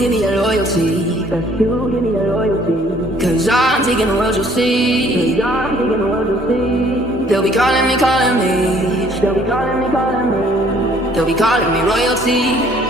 give me your loyalty. Best you give me your loyalty. Cause I'm taking the world, you'll see. Cause I'm taking the world, you'll see. They'll be calling me, calling me. They'll be calling me, calling me. They'll be calling me royalty.